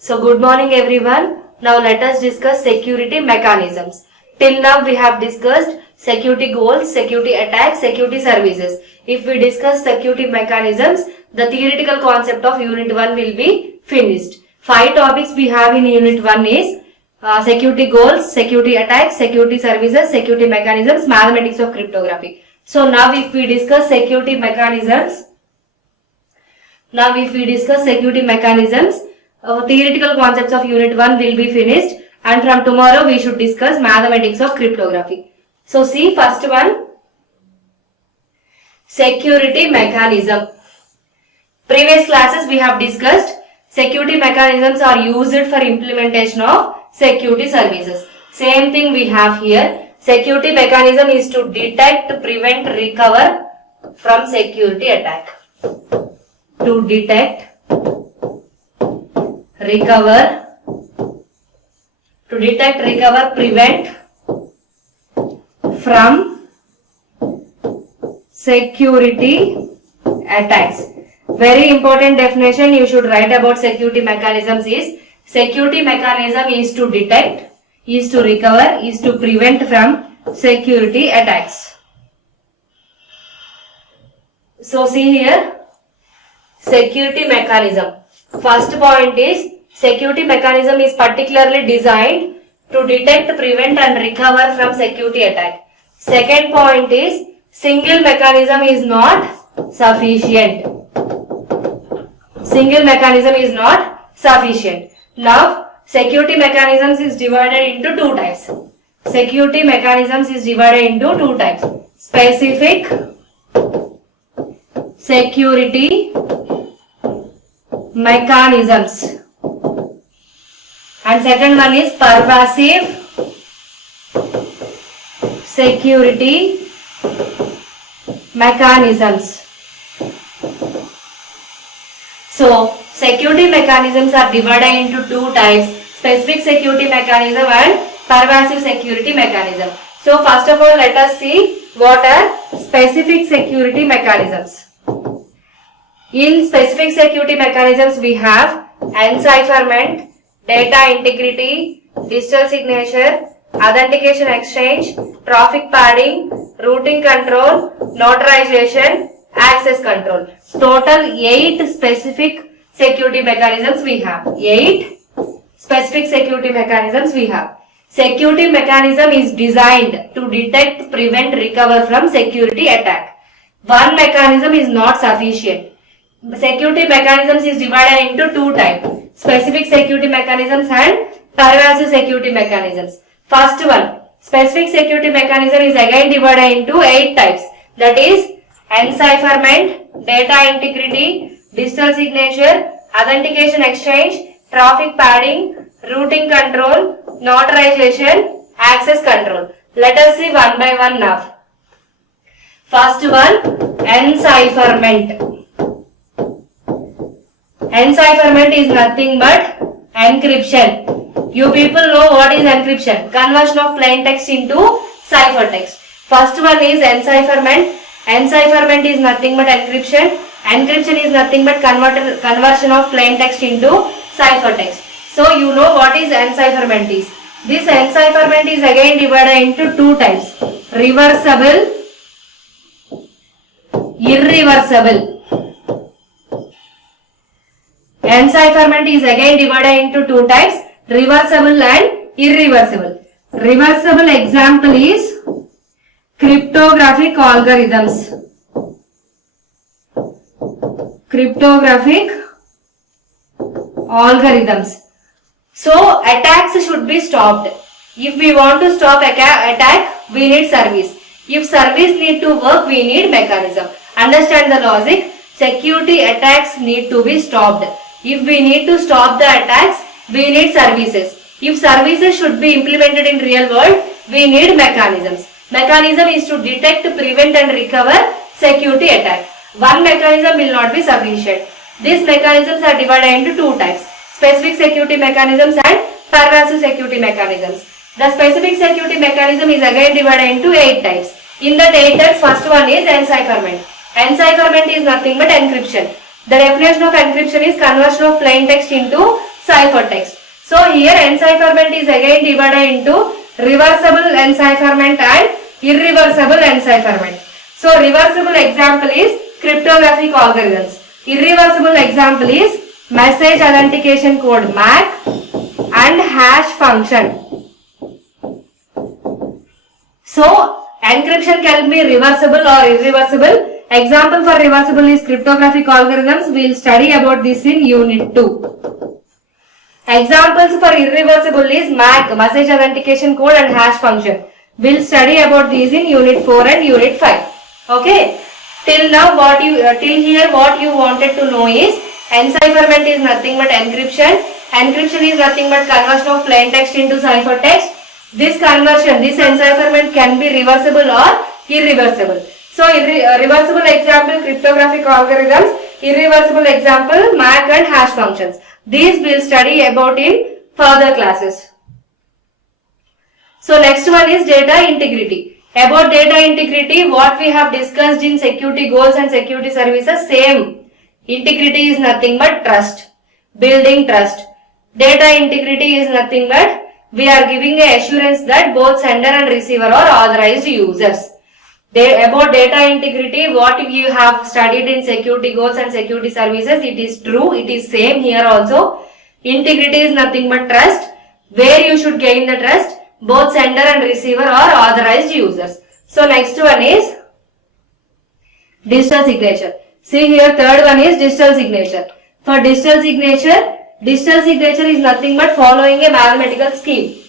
So good morning everyone. Now let us discuss security mechanisms. Till now we have discussed security goals, security attacks, security services. If we discuss security mechanisms, the theoretical concept of unit 1 will be finished. 5 topics we have in unit 1 is security goals, security attacks, security services, security mechanisms, mathematics of cryptography. So now if we discuss security mechanisms, theoretical concepts of unit 1 will be finished, and from tomorrow we should discuss mathematics of cryptography. So see, first one, security mechanism. Previous classes we have discussed security mechanisms are used for implementation of security services. Same thing we have here. Security mechanism is to detect, prevent, recover from security attack. To detect, recover, prevent from security attacks. Very important definition you should write about security mechanisms is: security mechanism is to detect, is to recover, is to prevent from security attacks. So see here, security mechanism. First point is security mechanism is particularly designed to detect, prevent and recover from security attack. Second point is single mechanism is not sufficient. Single mechanism is not sufficient. Now security mechanisms is divided into two types. Security mechanisms is divided into two types. Specific security mechanisms, and second one is pervasive security mechanisms. So security mechanisms are divided into two types: specific security mechanism and pervasive security mechanism. So first of all, let us see what are specific security mechanisms. In specific security mechanisms we have encipherment, data integrity, digital signature, authentication exchange, traffic padding, routing control, notarization, access control. Total 8 specific security mechanisms we have. 8 specific security mechanisms we have. Security mechanism is designed to detect, prevent, recover from security attack. One mechanism is not sufficient. Security mechanisms is divided into two types: specific security mechanisms and pervasive security mechanisms. First one, specific security mechanism is again divided into 8 types, that is encipherment, data integrity, digital signature, authentication exchange, traffic padding, routing control, notarization, access control. Let us see one by one now. First one, encipherment. Encipherment is nothing but encryption. You people know what is encryption? Conversion of plain text into ciphertext. First one is encipherment. Encipherment is nothing but encryption. Encryption is nothing but conversion of plain text into ciphertext. So you know what is encipherment is. This encipherment is again divided into two types: reversible, irreversible. Encipherment is again divided into two types: reversible and irreversible. Reversible example is cryptographic algorithms. Cryptographic algorithms. So attacks should be stopped. If we want to stop attack, we need service. If service need to work, we need mechanism. Understand the logic? Security attacks need to be stopped. If we need to stop the attacks, we need services. If services should be implemented in real world, we need mechanisms. Mechanism is to detect, prevent and recover security attack. One mechanism will not be sufficient. These mechanisms are divided into two types: specific security mechanisms and pervasive security mechanisms. The specific security mechanism is again divided into 8 types. In that 8 types, first one is encipherment. Encipherment is nothing but encryption. The definition of encryption is conversion of plain text into ciphertext. So here encipherment is again divided into reversible encipherment and irreversible encipherment. So reversible example is cryptographic algorithms. Irreversible example is message authentication code MAC and hash function. So encryption can be reversible or irreversible. Example for reversible is cryptographic algorithms. We will study about this in unit 2. Examples for irreversible is MAC, message authentication code and hash function. We will study about these in unit 4 and unit 5. Okay. Till now till here what you wanted to know is encipherment is nothing but encryption. Encryption is nothing but conversion of plain text into ciphertext. This conversion, this encipherment can be reversible or irreversible. So reversible example cryptographic algorithms, irreversible example MAC and hash functions. These we will study about in further classes. So next one is data integrity. About data integrity, what we have discussed in security goals and security services, same. Integrity is nothing but trust, building trust. Data integrity is nothing but we are giving a assurance that both sender and receiver are authorized users. About data integrity, what we have studied in security goals and security services, it is true, it is same here also. Integrity is nothing but trust. Where you should gain the trust? Both sender and receiver are authorized users. So next one is digital signature. See here, third one is digital signature. For digital signature is nothing but following a mathematical scheme.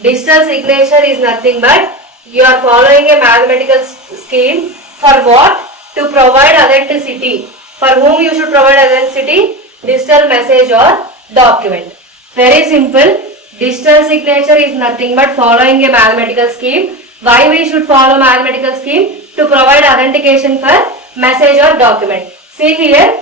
Digital signature is nothing but you are following a mathematical scheme. For what? To provide authenticity. For whom you should provide authenticity? Digital message or document. Very simple. Digital signature is nothing but following a mathematical scheme. Why we should follow mathematical scheme? To provide authentication for message or document. See here,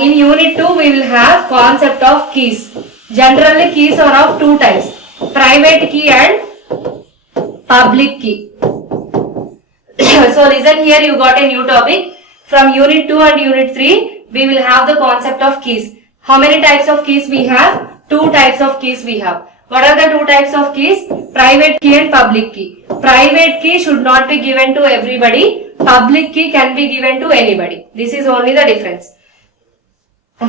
in unit 2 we will have concept of keys. Generally keys are of two types, private key and public key. So listen here, you got a new topic. From unit 2 and unit 3 we will have the concept of keys. How many types of keys we have? Two types of keys we have. What are the two types of keys? Private key and public key. Private key should not be given to everybody. Public key can be given to anybody. This is only the difference.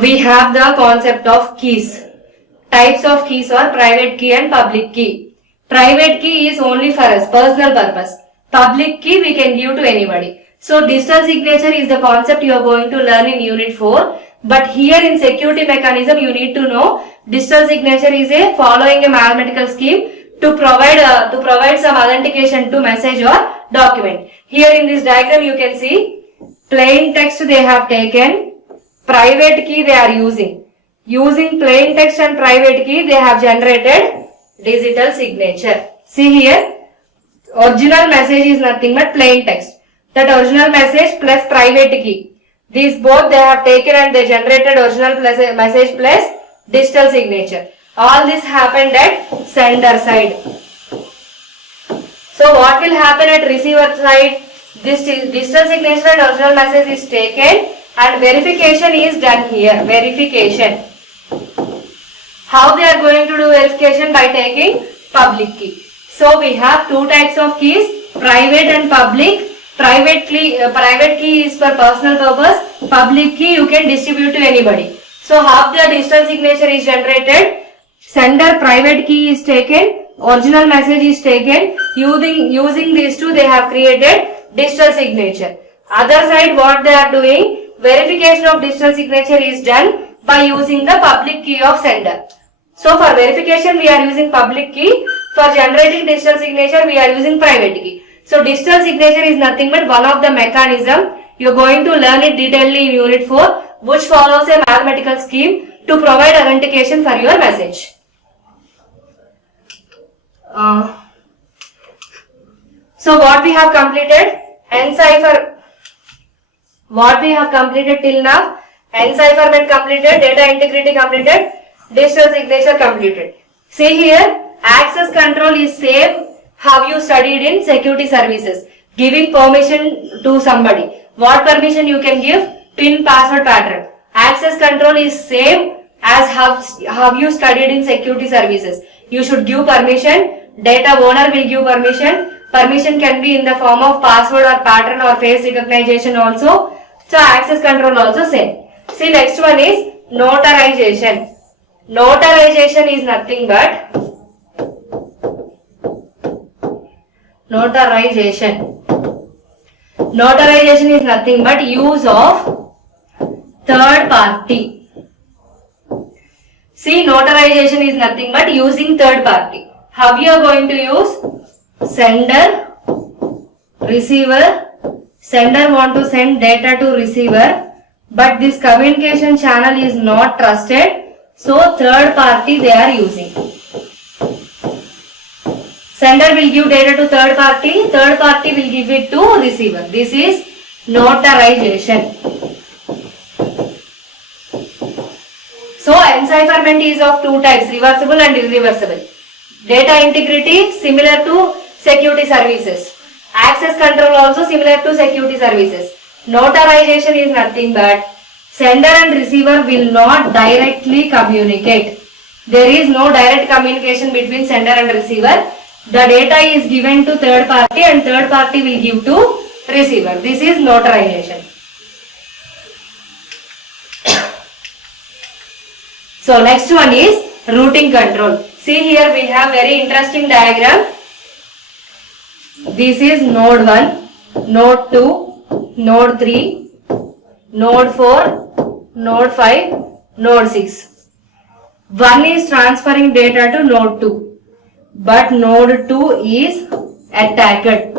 We have the concept of keys. Types of keys are private key and public key. Private key is only for us, personal purpose. Public key we can give to anybody. So digital signature is the concept you are going to learn in unit 4. But here in security mechanism you need to know digital signature is a following a mathematical scheme to provide some authentication to message or document. Here in this diagram you can see plain text they have taken, private key they are using. Using plain text and private key they have generated digital signature. See here, original message is nothing but plain text. That original message plus private key. These both they have taken and they generated original message plus digital signature. All this happened at sender side. So what will happen at receiver side? This digital signature and original message is taken and verification is done here. Verification. How they are going to do verification? By taking public key. So we have two types of keys, private and public. Private key is for personal purpose. Public key you can distribute to anybody. So how the digital signature is generated? Sender private key is taken, original message is taken. Using these two they have created digital signature. Other side what they are doing? Verification of digital signature is done by using the public key of sender. So for verification we are using public key. For generating digital signature we are using private key. So digital signature is nothing but one of the mechanism. You are going to learn it detailedly in unit 4, which follows a mathematical scheme to provide authentication for your message. So what we have completed? What we have completed till now? Encipherment completed, data integrity completed, digital signature completed. See here, access control is same how you studied in security services. Giving permission to somebody. What permission you can give? PIN, password, pattern. Access control is same As have you studied in security services? You should give permission. Data owner will give permission. Permission can be in the form of password or pattern or face recognition also. So access control also same. See, next one is notarization. Notarization is nothing but Notarization is nothing but use of third party. See, notarization is nothing but using third party. How you are going to use? Sender, receiver. Sender want to send data to receiver, but this communication channel is not trusted, so third party they are using. Sender will give data to third party will give it to receiver. This is notarization. So encipherment is of two types, reversible and irreversible. Data integrity similar to security services. Access control also similar to security services. Notarization is nothing but sender and receiver will not directly communicate. There is no direct communication between sender and receiver. The data is given to third party and third party will give to receiver. This is notarization. So next one is routing control. See, here we have very interesting diagram. This is node 1, node 2, node 3, node 4, node 5, node 6. One is transferring data to node 2, but node 2 is attacked.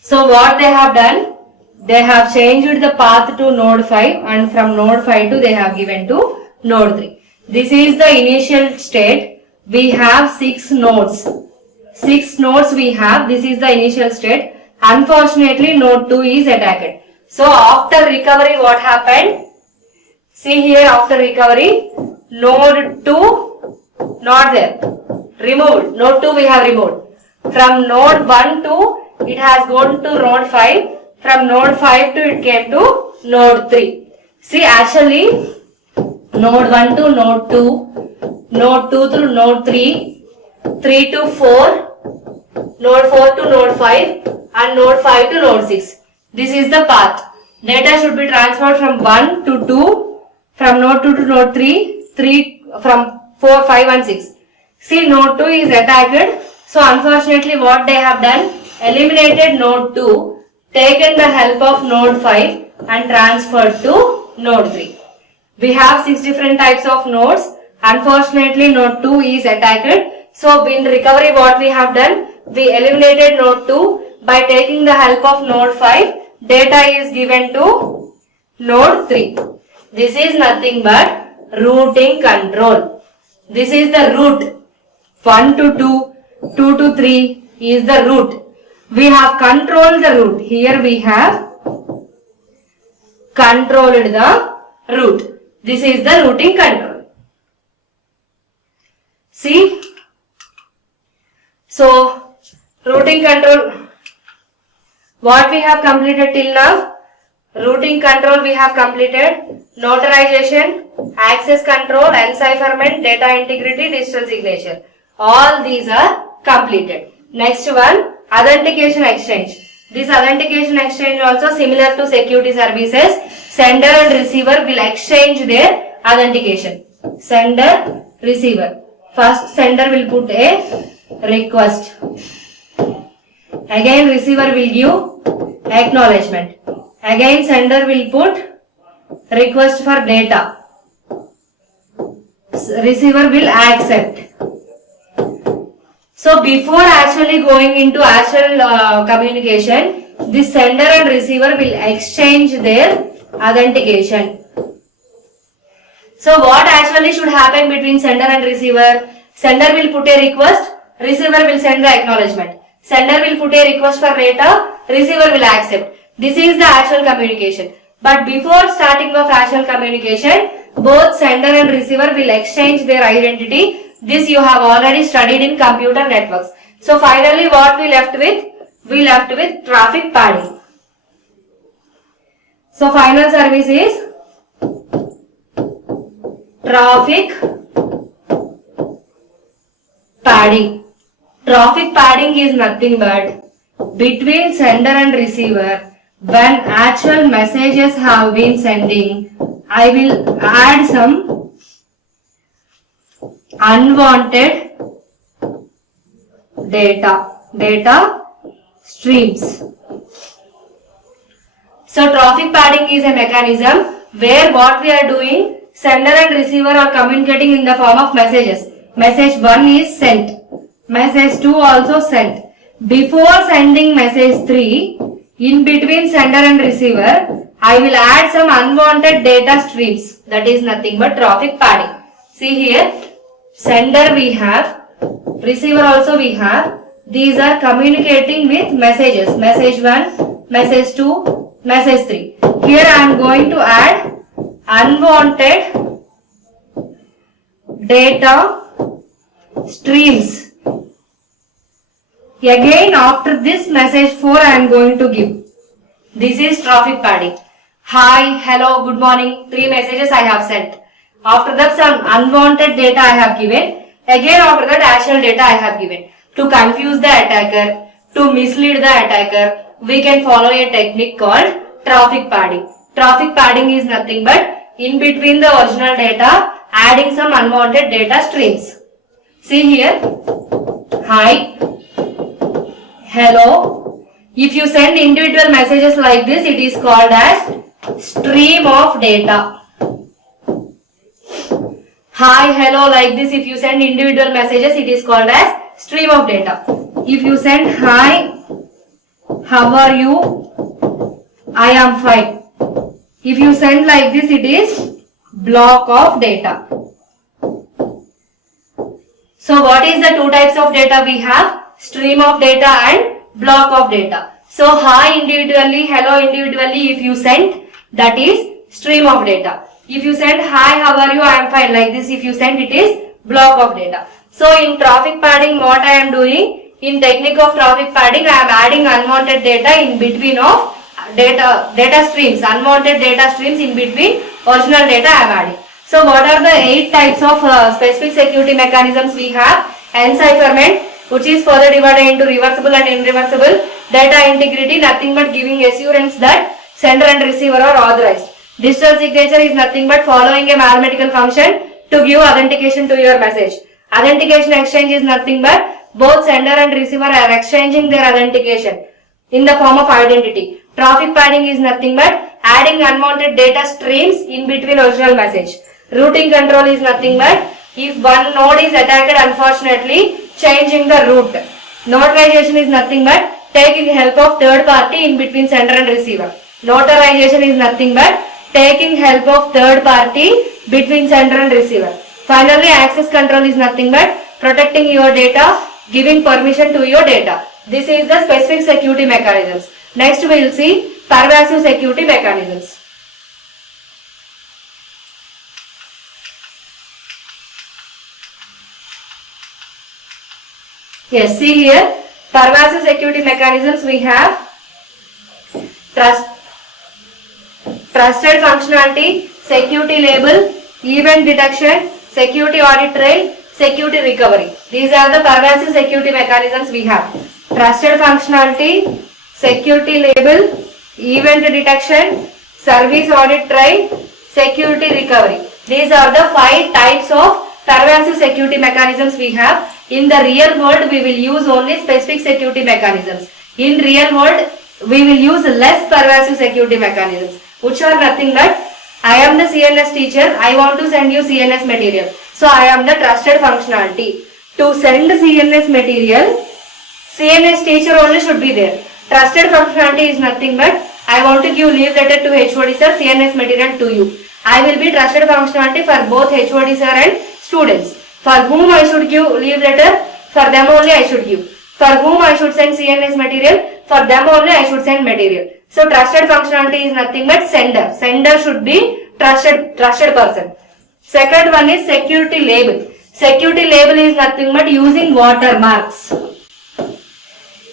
So what they have done? They have changed the path to node 5 and from node 5 to they have given to node 3. This is the initial state. We have 6 nodes. 6 nodes we have. This is the initial state. Unfortunately, node 2 is attacked. So after recovery, what happened? See here, after recovery, node 2 not there. Removed. Node 2 we have removed. From node 1 to it has gone to node 5. From node 5 to it came to node 3. See, actually, node 1 to node 2, node 2 to node 3, 3 to 4, node 4 to node 5 and node 5 to node 6. This is the path. Data should be transferred from 1 to 2, from node 2 to node 3, 3 from 4, 5 and 6. See, node 2 is attacked. So unfortunately what they have done? Eliminated node 2, taken the help of node 5 and transferred to node 3. We have 6 different types of nodes. Unfortunately, node 2 is attacked. So in recovery what we have done? We eliminated node 2 by taking the help of node 5. Data is given to node 3. This is nothing but routing control. This is the route. 1 to 2, 2 to 3 is the route. We have controlled the route. Here we have controlled the route. This is the routing control. See? So, routing control, what we have completed till now? Routing control we have completed. Notarization, access control, encipherment, data integrity, digital signature. All these are completed. Next one, authentication exchange. This authentication exchange also similar to security services. Sender and receiver will exchange their authentication. Sender, receiver. First sender will put a request. Again receiver will give acknowledgement. Again sender will put request for data. Receiver will accept. So before actually going into actual communication, this sender and receiver will exchange their authentication. So what actually should happen between sender and receiver? Sender will put a request, receiver will send the acknowledgement. Sender will put a request for data, receiver will accept. This is the actual communication. But before starting of actual communication, both sender and receiver will exchange their identity. This you have already studied in computer networks. So finally what we left with? We left with traffic padding. So final service is traffic padding. Traffic padding is nothing but between sender and receiver. When actual messages have been sending, I will add some unwanted data streams. So traffic padding is a mechanism where what we are doing, sender and receiver are communicating in the form of messages. Message 1 is sent. Message 2 also sent. Before sending message 3, in between sender and receiver, I will add some unwanted data streams. That is nothing but traffic padding. See here, sender we have, receiver also we have. These are communicating with messages. Message 1, message 2, message 3. Here I am going to add unwanted data streams. Again, after this message 4 I am going to give. This is traffic padding. Hi, hello, good morning. 3 messages I have sent. After that some unwanted data I have given. Again after that actual data I have given. To confuse the attacker, to mislead the attacker, we can follow a technique called traffic padding. Traffic padding is nothing but in between the original data, adding some unwanted data streams. See here, hi, hello. If you send individual messages like this, it is called as stream of data. Hi, hello like this, if you send individual messages, it is called as stream of data. If you send hi, how are you, I am fine. If you send like this, it is block of data. So what is the 2 types of data we have? Stream of data and block of data. So hi individually, hello individually, if you send, that is stream of data. If you send hi, how are you, I am fine like this, if you send, it is block of data. So in traffic padding, what I am doing, in technique of traffic padding, I am adding unwanted data in between of data streams, unwanted data streams in between original data I am adding. So what are the 8 types of specific security mechanisms we have? Encipherment, which is further divided into reversible and irreversible. Data integrity, nothing but giving assurance that sender and receiver are authorized. Digital signature is nothing but following a mathematical function to give authentication to your message. Authentication exchange is nothing but both sender and receiver are exchanging their authentication in the form of identity. Traffic padding is nothing but adding unwanted data streams in between original message. Routing control is nothing but if one node is attacked, unfortunately changing the route. Notarization is nothing but taking help of third party in between sender and receiver. Notarization is nothing but taking help of third party between sender and receiver. Finally, access control is nothing but protecting your data, giving permission to your data. This is the specific security mechanisms. Next we will see pervasive security mechanisms. Yes, see here, pervasive security mechanisms we have trusted functionality, security label, event detection, security audit trail, security recovery. These are the pervasive security mechanisms we have. Trusted functionality, security label, event detection, service audit trail, security recovery. These are the 5 types of pervasive security mechanisms we have. In the real world, we will use only specific security mechanisms. In real world, we will use less pervasive security mechanisms, which are nothing but I am the CNS teacher, I want to send you CNS material. So I am the trusted functionality. To send CNS material, CNS teacher only should be there. Trusted functionality is nothing but I want to give leave letter to HOD sir, CNS material to you. I will be trusted functionality for both HOD sir and students. For whom I should give leave letter, for them only I should give. For whom I should send CNS material, for them only I should send material. So trusted functionality is nothing but sender. Sender should be trusted person. Second one is security label. Security label is nothing but using watermarks.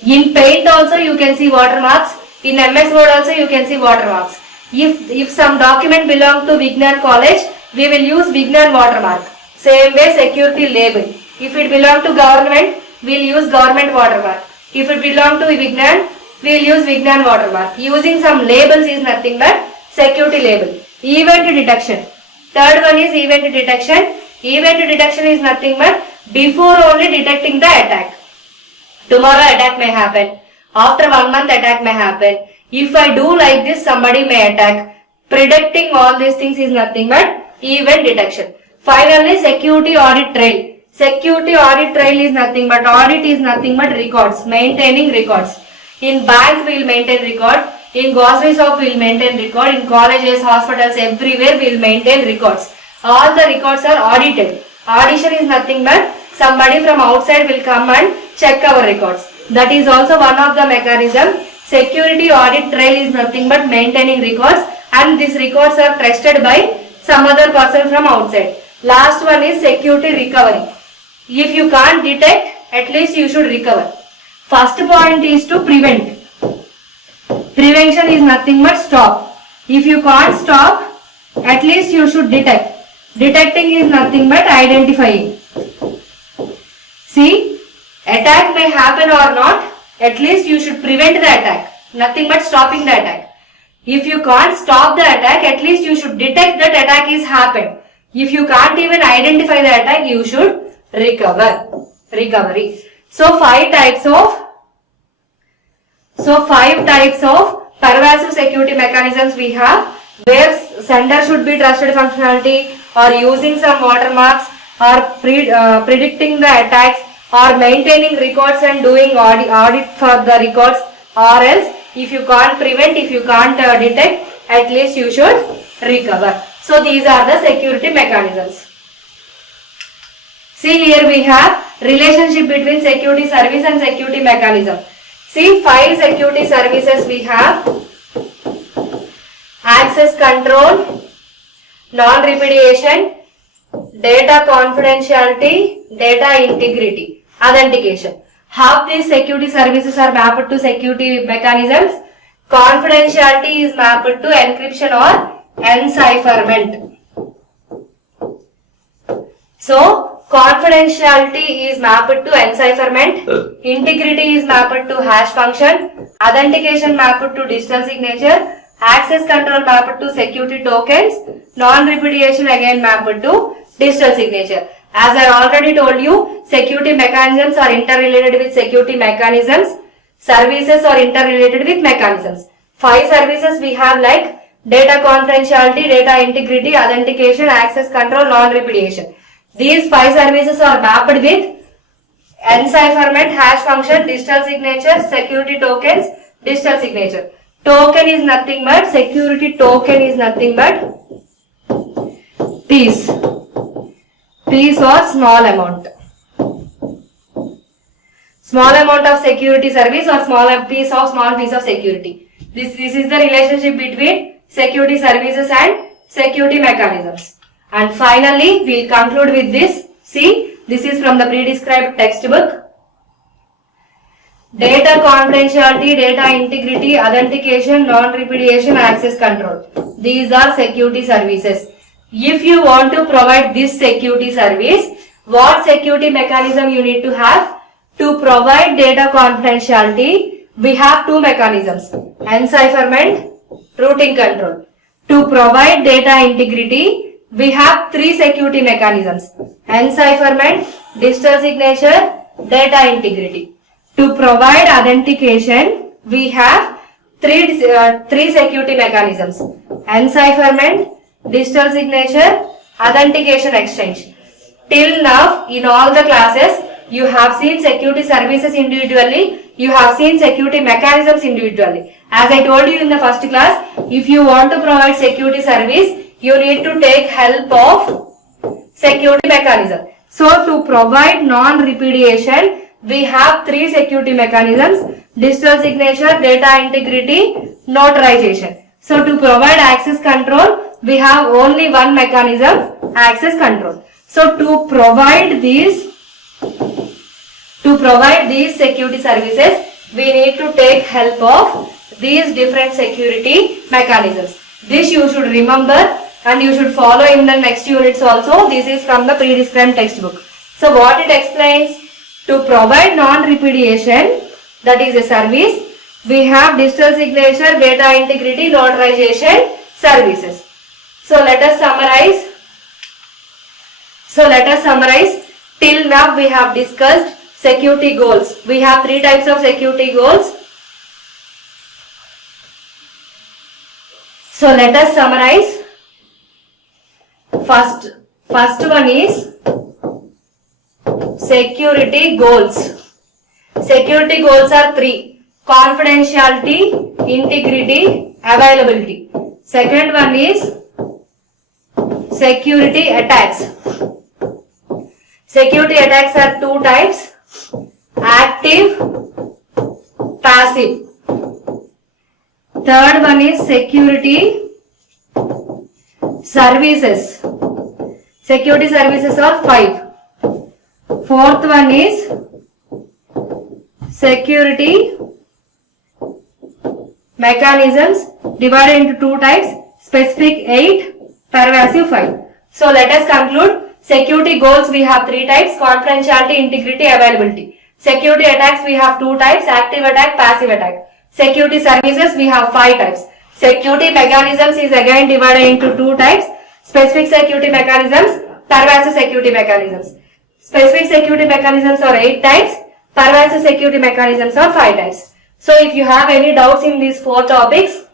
In Paint also you can see watermarks. In MS Word also you can see watermarks. If some document belongs to Vignan College, we will use Vignan watermark. Same way security label. If it belong to government, we will use government watermark. If it belong to Vignan, we will use Vignan watermark. Using some labels is nothing but security label. Event detection. Third one is event detection. Event detection is nothing but before only detecting the attack. Tomorrow attack may happen. After 1 month attack may happen. If I do like this, somebody may attack. Predicting all these things is nothing but event detection. Finally, security audit trail. Security audit trail is nothing but audit is nothing but records. Maintaining records. In bank we will maintain record. In grocery shop we will maintain record. In colleges, hospitals, everywhere we will maintain records. All the records are audited. Audition is nothing but somebody from outside will come and check our records. That is also one of the mechanism. Security audit trail is nothing but maintaining records, and these records are trusted by some other person from outside. Last one is security recovery. If you can't detect, at least you should recover. First point is to prevent. Prevention is nothing but stop. If you can't stop, at least you should detect. Detecting is nothing but identifying. See, attack may happen or not, at least you should prevent the attack. Nothing but stopping the attack. If you can't stop the attack, at least you should detect that attack is happened. If you can't even identify the attack, you should recovery. So five types of pervasive security mechanisms we have, where sender should be trusted functionality, or using some watermarks, or predicting the attacks, or maintaining records and doing audit for the records, or else if you can't prevent, if you can't detect, at least you should recover. So these are the security mechanisms. See, here we have relationship between security service and security mechanism. See, 5 security services we have: access control, non-repudiation, data confidentiality, data integrity, authentication. Half these security services are mapped to security mechanisms. Confidentiality is mapped to encryption or encipherment. So, confidentiality is mapped to encipherment. Integrity is mapped to hash function. Authentication mapped to digital signature. Access control mapped to security tokens. Non-repudiation again mapped to digital signature. As I already told you, security mechanisms are interrelated with security mechanisms. Services are interrelated with mechanisms. 5 services we have like data confidentiality, data integrity, authentication, access control, non-repudiation. These 5 services are mapped with encipherment, hash function, digital signature, security tokens, digital signature. Token is nothing but, security token is nothing but piece or small amount. Small amount of security service or small piece of security. This is the relationship between security services and security mechanisms. And finally, we'll conclude with this. See, this is from the pre-described textbook. Data confidentiality, data integrity, authentication, non-repudiation, access control. These are security services. If you want to provide this security service, what security mechanism you need to have? To provide data confidentiality, we have 2 mechanisms: encipherment, routing control. To provide data integrity, we have 3 security mechanisms: encipherment, digital signature, data integrity. To provide authentication, we have three security mechanisms: encipherment, digital signature, authentication exchange. Till now, in all the classes, you have seen security services individually, you have seen security mechanisms individually. As I told you in the first class, if you want to provide security service, you need to take help of security mechanism. So, to provide non-repudiation, we have 3 security mechanisms: digital signature, data integrity, notarization. So, to provide access control, we have only one mechanism: access control. So, to provide these security services, we need to take help of these different security mechanisms. This you should remember, and you should follow in the next units also. This is from the pre-described textbook. So what it explains? To provide non-repudiation, that is a service, we have digital signature, data integrity, notarization services. So let us summarize. Till now we have discussed security goals. We have three types of security goals. So let us summarize. First one is security goals. Security goals are three: confidentiality, integrity, availability. Second one is security attacks. Security attacks are two types: active, passive. Third one is security services. Security services are 5. Fourth one is security mechanisms, divided into two types: specific 8, pervasive 5. So let us conclude. Security goals we have three types: confidentiality, integrity, availability. Security attacks we have two types: active attack, passive attack. Security services we have 5 types. Security mechanisms is again divided into two types: specific security mechanisms, pervasive security mechanisms. Specific security mechanisms are 8 types, pervasive security mechanisms are 5 types. So if you have any doubts in these 4 topics,